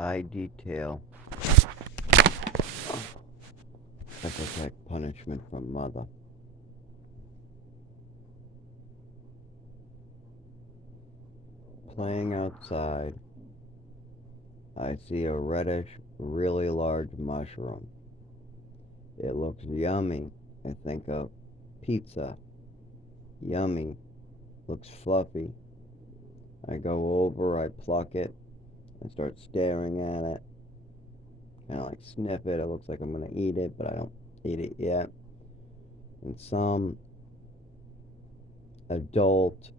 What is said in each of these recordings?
I detail ipecac punishment from mother. Playing outside, I see a reddish, really large mushroom. It looks yummy. I think of pizza. Yummy. Looks fluffy. I go over, I pluck it, I start staring at it. Kind of like sniff it. It looks like I'm going to eat it, but I don't eat it yet. And some adult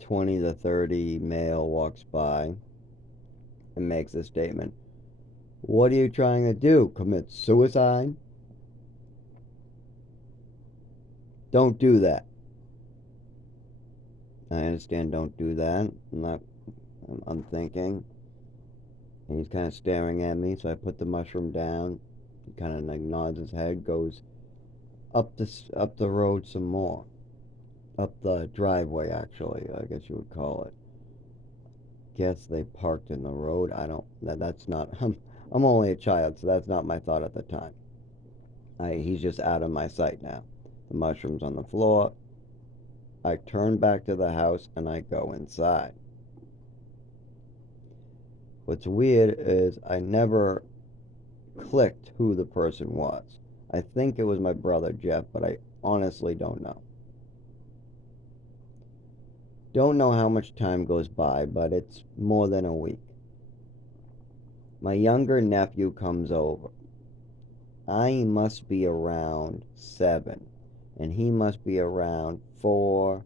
20 to 30 male walks by and makes a statement. What are you trying to do? Commit suicide? Don't do that. I understand, don't do that. I'm thinking. And he's kind of staring at me, so I put the mushroom down. He kind of like nods his head, goes up the road some more. Up the driveway, actually, I guess you would call it. Guess they parked in the road. I don't. That's not. I'm only a child, so that's not my thought at the time. He's just out of my sight now. The mushroom's on the floor. I turn back to the house and I go inside. What's weird is I never clicked who the person was. I think it was my brother Jeff, but I honestly don't know. Don't know how much time goes by, but it's more than a week. My younger nephew comes over. I must be around 7, and he must be around 4,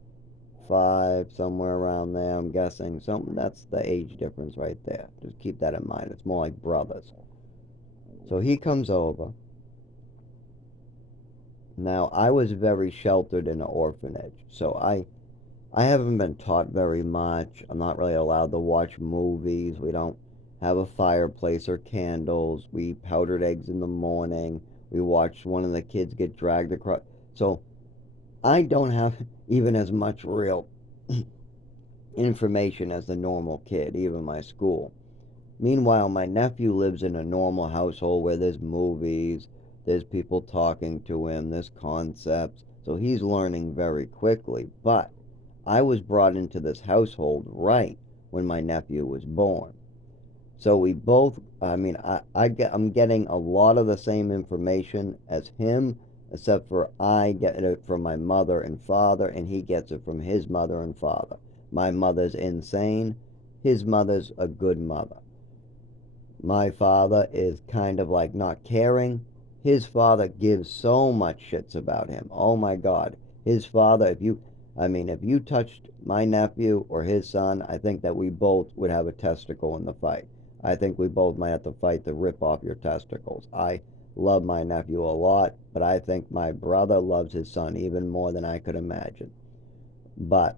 5, somewhere around there. I'm guessing something. That's the age difference right there. Just keep that in mind. It's more like brothers. So he comes over. Now I was very sheltered in an orphanage, so I haven't been taught very much. I'm not really allowed to watch movies. We don't have a fireplace or candles. We powdered eggs in the morning. We watched one of the kids get dragged across. So I don't have even as much real information as the normal kid, even my school. Meanwhile, my nephew lives in a normal household where there's movies, there's people talking to him, there's concepts. So he's learning very quickly. But I was brought into this household right when my nephew was born. So we both, I'm getting a lot of the same information as him, except for I get it from my mother and father, and he gets it from his mother and father. My mother's insane. His mother's a good mother. My father is kind of like not caring. His father gives so much shits about him. Oh my God. His father, if you touched my nephew or his son, I think that we both would have a testicle in the fight. I think we both might have to fight to rip off your testicles. I love my nephew a lot, but I think my brother loves his son even more than I could imagine. But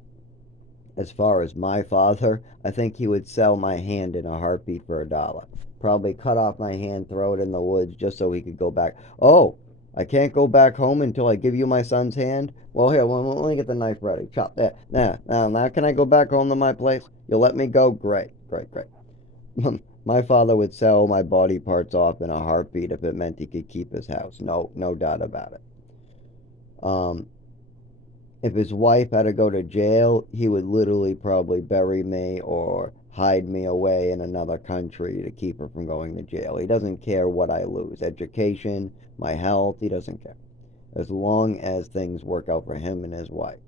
as far as my father, I think he would sell my hand in a heartbeat for $1. Probably cut off my hand, throw it in the woods just so he could go back. Oh, I can't go back home until I give you my son's hand? Well, here, let me get the knife ready. Chop that. Now, can I go back home to my place? You'll let me go? Great, great, great. My father would sell my body parts off in a heartbeat if it meant he could keep his house. No, no doubt about it. Um, if his wife had to go to jail, he would literally probably bury me or hide me away in another country to keep her from going to jail. He doesn't care what I lose. Education, my health, he doesn't care. As long as things work out for him and his wife.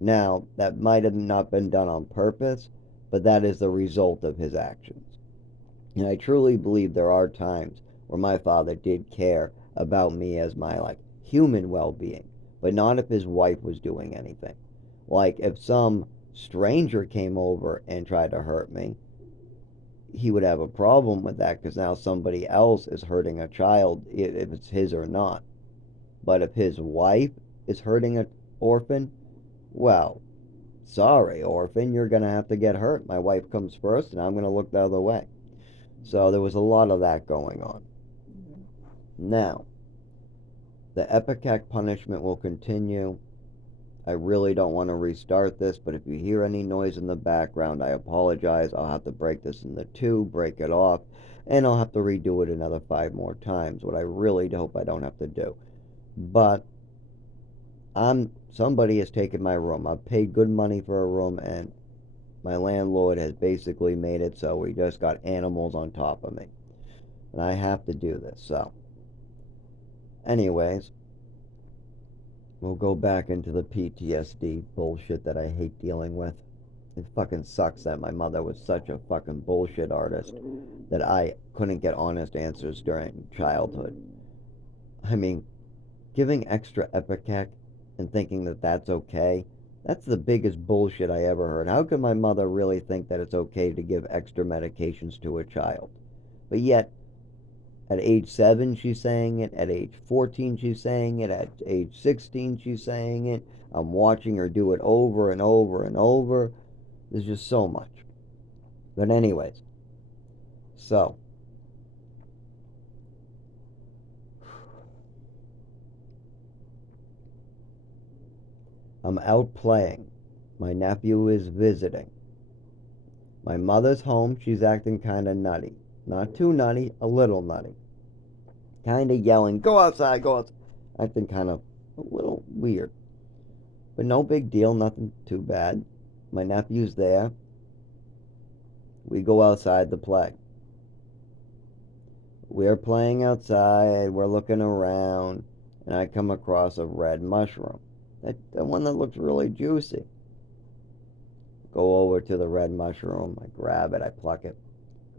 Now, that might have not been done on purpose, but that is the result of his actions. And I truly believe there are times where my father did care about me as my like human well-being, but not if his wife was doing anything. Like if some stranger came over and tried to hurt me, he would have a problem with that because now somebody else is hurting a child if it's his or not. But if his wife is hurting an orphan, well, sorry, orphan, you're going to have to get hurt. My wife comes first, and I'm going to look the other way. So there was a lot of that going on. Now, the ipecac punishment will continue. I really don't want to restart this, but if you hear any noise in the background, I apologize. I'll have to break this into two, break it off, and I'll have to redo it another 5 more times, what I really hope I don't have to do. But somebody has taken my room. I've paid good money for a room, and my landlord has basically made it so we just got animals on top of me. And I have to do this. So, anyways, we'll go back into the PTSD bullshit that I hate dealing with. It fucking sucks that my mother was such a fucking bullshit artist that I couldn't get honest answers during childhood. I mean, giving extra ipecac and thinking that that's okay, that's the biggest bullshit I ever heard. How could my mother really think that it's okay to give extra medications to a child? But yet, at age 7, she's saying it. At age 14, she's saying it. At age 16, she's saying it. I'm watching her do it over and over and over. There's just so much. But, anyways, so I'm out playing. My nephew is visiting. My mother's home. She's acting kind of nutty. Not too nutty, a little nutty. Kind of yelling, go outside, go outside. Acting kind of a little weird. But no big deal, nothing too bad. My nephew's there. We go outside to play. We're playing outside, we're looking around, and I come across a red mushroom. The one that looks really juicy. Go over to the red mushroom, I grab it, I pluck it.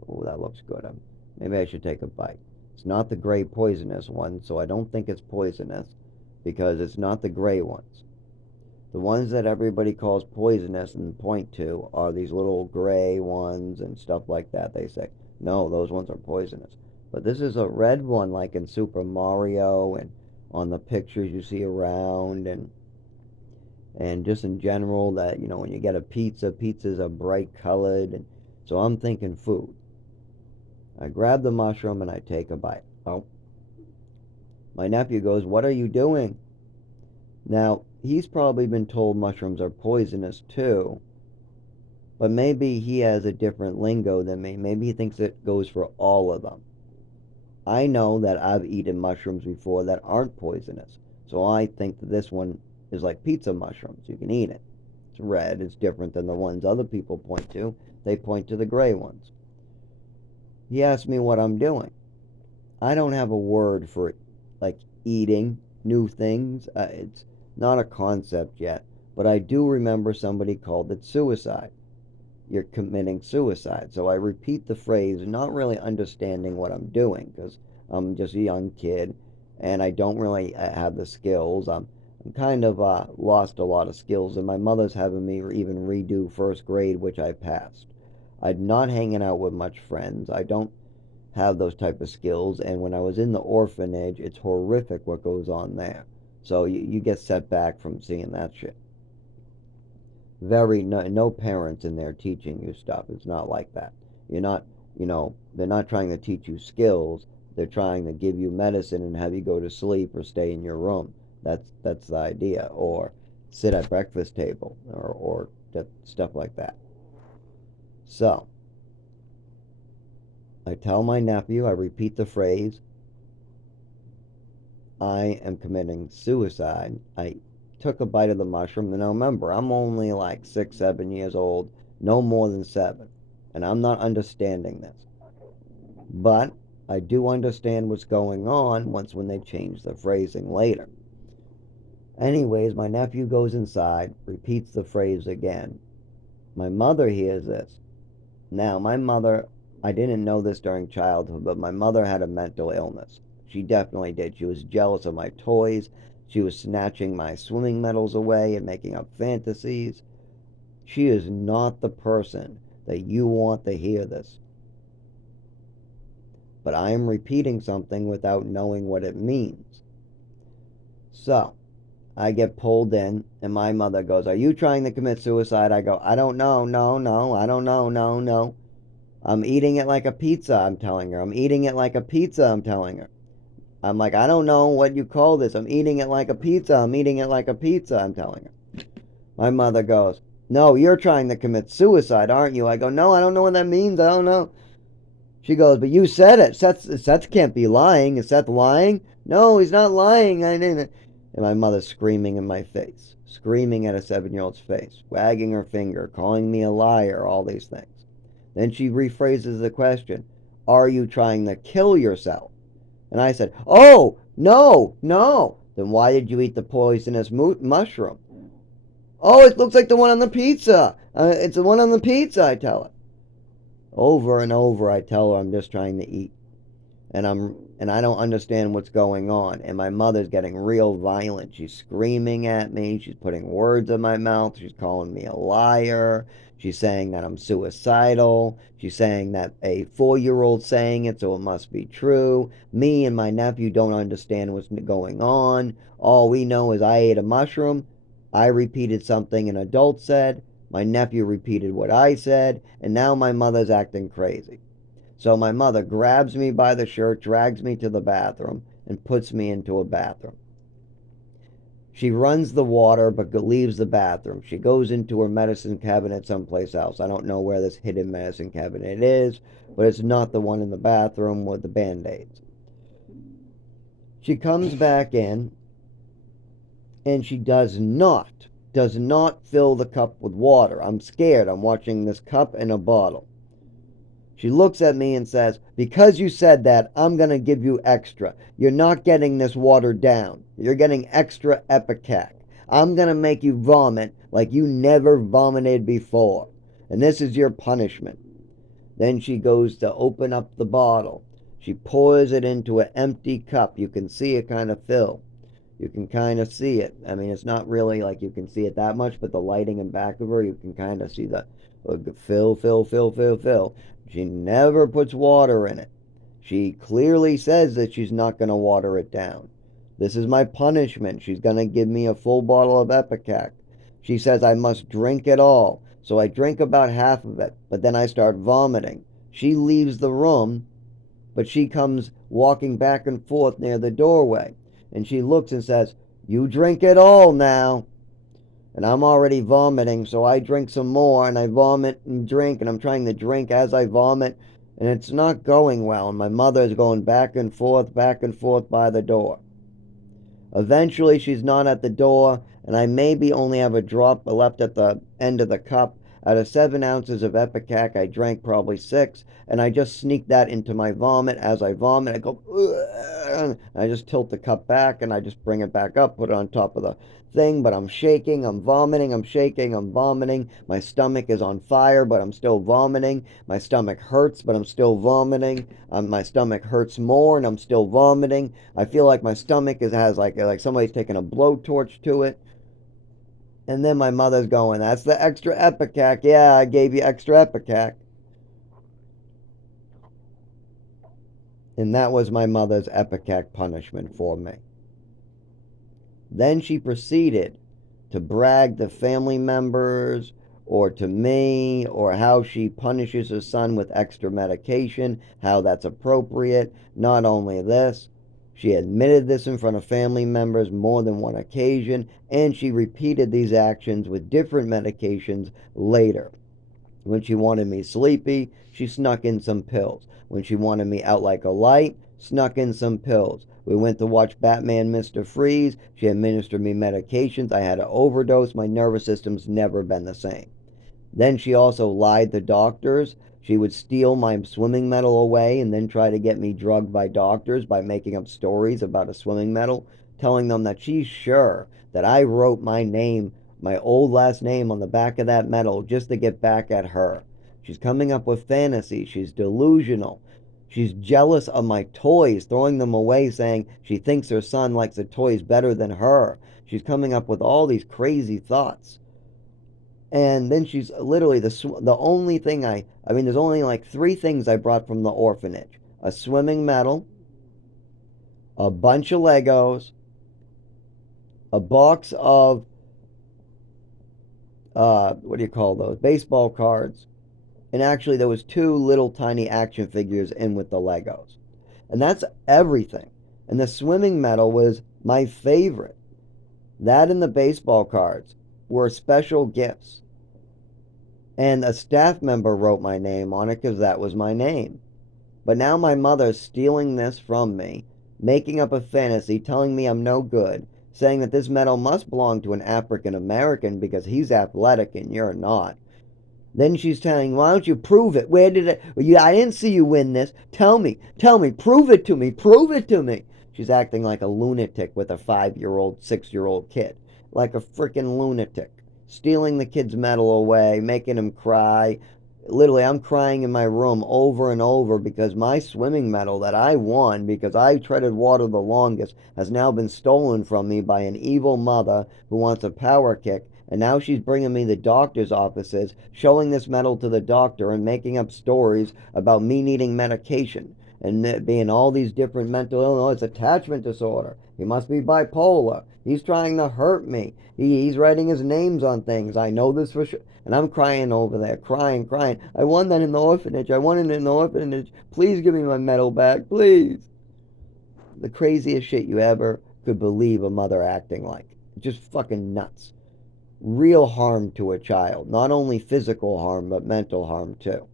Oh, that looks good. Maybe I should take a bite. It's not the gray poisonous one, so I don't think it's poisonous because it's not the gray ones. The ones that everybody calls poisonous and point to are these little gray ones and stuff like that. They say, no, those ones are poisonous. But this is a red one like in Super Mario and on the pictures you see around and just in general that, when you get a pizza, pizzas are bright colored. And so I'm thinking food. I grab the mushroom and I take a bite. Oh, my nephew goes, what are you doing? Now, he's probably been told mushrooms are poisonous too, but maybe he has a different lingo than me. Maybe he thinks it goes for all of them. I know that I've eaten mushrooms before that aren't poisonous, so I think that this one is like pizza mushrooms. You can eat it. It's red. It's different than the ones other people point to. They point to the gray ones. He asked me what I'm doing. I don't have a word for it, like eating new things. It's not a concept yet, but I do remember somebody called it suicide. You're committing suicide. So I repeat the phrase, not really understanding what I'm doing because I'm just a young kid and I don't really have the skills. I'm kind of lost a lot of skills, and my mother's having me even redo first grade, which I passed. I'm not hanging out with much friends. I don't have those type of skills, and when I was in the orphanage, it's horrific what goes on there. So you get set back from seeing that shit. No parents in there teaching you stuff. It's not like that. You're not, they're not trying to teach you skills. They're trying to give you medicine and have you go to sleep or stay in your room. That's the idea. Or sit at breakfast table or stuff like that. So I tell my nephew, I repeat the phrase, I am committing suicide. I took a bite of the mushroom, and now remember, I'm only like 6, 7 years old, no more than 7, and I'm not understanding this. But I do understand what's going on once when they change the phrasing later. Anyways, my nephew goes inside, repeats the phrase again. My mother hears this. Now, my mother, I didn't know this during childhood, but my mother had a mental illness. She definitely did. She was jealous of my toys. She was snatching my swimming medals away and making up fantasies. She is not the person that you want to hear this. But I am repeating something without knowing what it means. So, I get pulled in, and my mother goes, are you trying to commit suicide? I go, I don't know, no, I don't know, no. I'm eating it like a pizza, I'm telling her. I'm eating it like a pizza, I'm telling her. I'm like, I don't know what you call this. I'm eating it like a pizza. I'm eating it like a pizza, I'm telling her. My mother goes, "No, you're trying to commit suicide, aren't you?" I go, "No, I don't know what that means. I don't know." She goes, "But you said it. Seth can't be lying. Is Seth lying?" "No, he's not lying. I didn't." And my mother screaming in my face, screaming at a 7 year old's face, wagging her finger, calling me a liar, all these things. Then she rephrases the question, "Are you trying to kill yourself?" And I said, "Oh, no, no." "Then why did you eat the poisonous mushroom?" "Oh, it looks like the one on the pizza. It's the one on the pizza," I tell her. Over and over, I tell her I'm just trying to eat. And I don't understand what's going on. And my mother's getting real violent. She's screaming at me. She's putting words in my mouth. She's calling me a liar. She's saying that I'm suicidal. She's saying that a 4 year old saying it, so it must be true. Me and my nephew don't understand what's going on. All we know is I ate a mushroom. I repeated something an adult said. My nephew repeated what I said. And now my mother's acting crazy. So my mother grabs me by the shirt, drags me to the bathroom, and puts me into a bathroom. She runs the water but leaves the bathroom. She goes into her medicine cabinet someplace else. I don't know where this hidden medicine cabinet is, but it's not the one in the bathroom with the band-aids. She comes back in and she does not fill the cup with water. I'm scared. I'm watching this cup and a bottle. She looks at me and says, "Because you said that, I'm going to give you extra. You're not getting this watered down. You're getting extra ipecac. I'm going to make you vomit like you never vomited before. And this is your punishment." Then she goes to open up the bottle. She pours it into an empty cup. You can see it kind of fill. You can kind of see it. I mean, it's not really like you can see it that much, but the lighting in back of her, you can kind of see the fill, fill, fill, fill, fill. She never puts water in it. She clearly says that she's not going to water it down. This is my punishment. She's going to give me a full bottle of ipecac. She says I must drink it all. So I drink about half of it, but then I start vomiting. She leaves the room, but she comes walking back and forth near the doorway. And she looks and says, "You drink it all now." And I'm already vomiting, so I drink some more, and I vomit and drink, and I'm trying to drink as I vomit, and it's not going well. And my mother is going back and forth by the door. Eventually, she's not at the door, and I maybe only have a drop left at the end of the cup. Out of 7 ounces of ipecac, I drank probably 6, and I just sneak that into my vomit. As I vomit, I go, "Ugh," I just tilt the cup back, and I just bring it back up, put it on top of the thing, but I'm shaking, I'm vomiting, I'm shaking, I'm vomiting. My stomach is on fire, but I'm still vomiting. My stomach hurts, but I'm still vomiting. My stomach hurts more, and I'm still vomiting. I feel like my stomach has like somebody's taking a blowtorch to it. And then my mother's going, "That's the extra ipecac. Yeah, I gave you extra ipecac." And that was my mother's ipecac punishment for me. Then she proceeded to brag to family members or to me or how she punishes her son with extra medication, how that's appropriate. Not only this, she admitted this in front of family members more than one occasion, and she repeated these actions with different medications later. When she wanted me sleepy, she snuck in some pills. When she wanted me out like a light, snuck in some pills. We went to watch Batman Mr. Freeze. She administered me medications. I had an overdose. My nervous system's never been the same. Then she also lied to doctors. She would steal my swimming medal away and then try to get me drugged by doctors by making up stories about a swimming medal, telling them that she's sure that I wrote my name, my old last name, on the back of that medal just to get back at her. She's coming up with fantasies. She's delusional. She's jealous of my toys, throwing them away, saying she thinks her son likes the toys better than her. She's coming up with all these crazy thoughts. And then she's literally the only thing I mean, there's only like 3 things I brought from the orphanage: a swimming medal, a bunch of Legos, a box of what do you call those, baseball cards, and actually there was 2 little tiny action figures in with the Legos. And that's everything. And the swimming medal was my favorite. That and the baseball cards. were special gifts. And a staff member wrote my name on it because that was my name. But now my mother's stealing this from me, making up a fantasy, telling me I'm no good, saying that this medal must belong to an African American because he's athletic and you're not. Then she's telling, why don't you prove it? Where did it? I didn't see you win this. Tell me, prove it to me, prove it to me. She's acting like a lunatic with a 5-year-old, 6-year-old kid. Like a freaking lunatic. Stealing the kid's medal away, making him cry. Literally, I'm crying in my room over and over because my swimming medal that I won because I treaded water the longest has now been stolen from me by an evil mother who wants a power kick, and now she's bringing me the doctor's offices, showing this medal to the doctor and making up stories about me needing medication and it being all these different mental illness. It's attachment disorder. He must be bipolar. He's trying to hurt me. He's writing his names on things. I know this for sure. And I'm crying over there, crying, crying. I won that in the orphanage. I won it in the orphanage. Please give me my medal back, please. The craziest shit you ever could believe a mother acting like. Just fucking nuts. Real harm to a child. Not only physical harm, but mental harm too.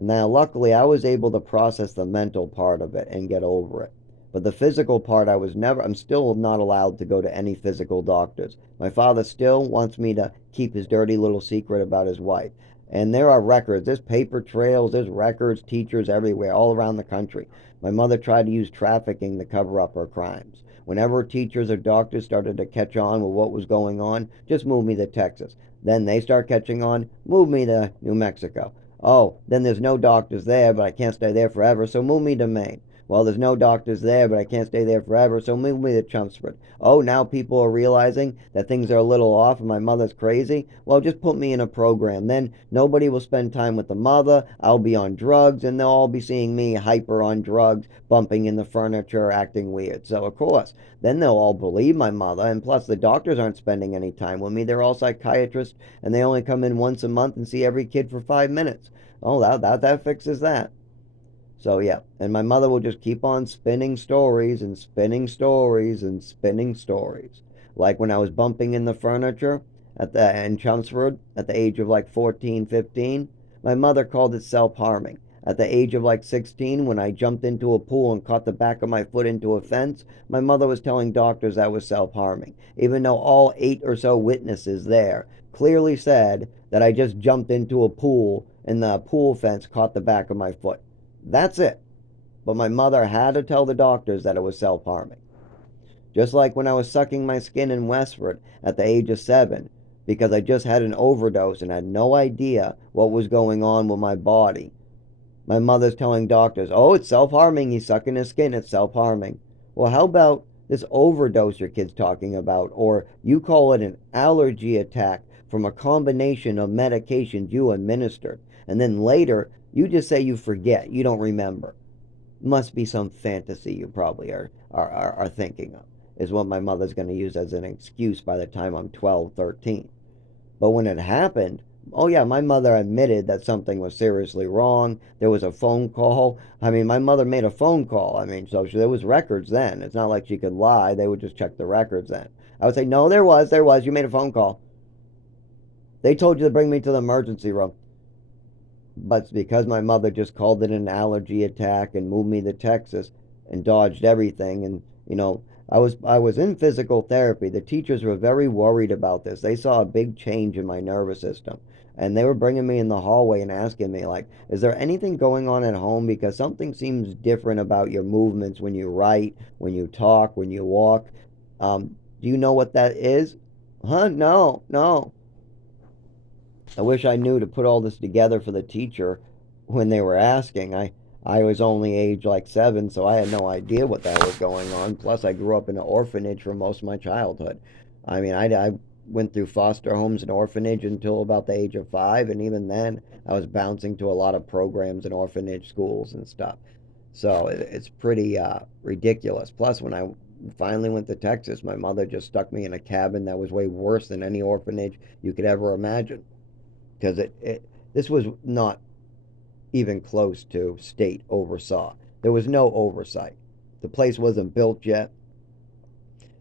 Now, luckily, I was able to process the mental part of it and get over it. But the physical part, I'm still not allowed to go to any physical doctors. My father still wants me to keep his dirty little secret about his wife. And there are records, there's paper trails, there's records, teachers everywhere, all around the country. My mother tried to use trafficking to cover up her crimes. Whenever teachers or doctors started to catch on with what was going on, just move me to Texas. Then they start catching on, move me to New Mexico. Oh, then there's no doctors there, but I can't stay there forever, so move me to Maine. Well, there's no doctors there, but I can't stay there forever, so move me to Chelmsford. Oh, now people are realizing that things are a little off and my mother's crazy. Well, just put me in a program. Then nobody will spend time with the mother. I'll be on drugs, and they'll all be seeing me hyper on drugs, bumping in the furniture, acting weird. So, of course, then they'll all believe my mother, and plus the doctors aren't spending any time with me. They're all psychiatrists, and they only come in once a month and see every kid for 5 minutes. Oh, that fixes that. So yeah, and my mother will just keep on spinning stories and spinning stories and spinning stories. Like when I was bumping in the furniture in Chelmsford at the age of like 14, 15, my mother called it self-harming. At the age of like 16, when I jumped into a pool and caught the back of my foot into a fence, my mother was telling doctors that was self-harming, even though all 8 or so witnesses there clearly said that I just jumped into a pool and the pool fence caught the back of my foot. That's it. But my mother had to tell the doctors that it was self-harming. Just like when I was sucking my skin in Westford at the age of 7 because I just had an overdose and had no idea what was going on with my body. My mother's telling doctors, oh, it's self-harming. He's sucking his skin. It's self-harming. Well, how about this overdose your kid's talking about? Or you call it an allergy attack from a combination of medications you administered. And then later, you just say you forget. You don't remember. Must be some fantasy you probably are thinking of, is what my mother's going to use as an excuse by the time I'm 12, 13. But when it happened, oh yeah, my mother admitted that something was seriously wrong. There was a phone call. I mean, my mother made a phone call. I mean, so there was records then. It's not like she could lie. They would just check the records then. I would say, no, there was. You made a phone call. They told you to bring me to the emergency room. But it's because my mother just called it an allergy attack and moved me to Texas and dodged everything. And, I was in physical therapy. The teachers were very worried about this. They saw a big change in my nervous system. And they were bringing me in the hallway and asking me, like, is there anything going on at home? Because something seems different about your movements when you write, when you talk, when you walk. Do you know what that is? Huh? No, no. I wish I knew to put all this together for the teacher when they were asking. I was only age like 7, so I had no idea what the hell was going on. Plus, I grew up in an orphanage for most of my childhood. I mean, I went through foster homes and orphanage until about the age of 5, and even then, I was bouncing to a lot of programs in orphanage schools and stuff. So it's pretty ridiculous. Plus, when I finally went to Texas, my mother just stuck me in a cabin that was way worse than any orphanage you could ever imagine because this was not even close to state oversaw. There was no oversight. The place wasn't built yet.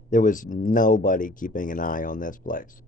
There was nobody keeping an eye on this place.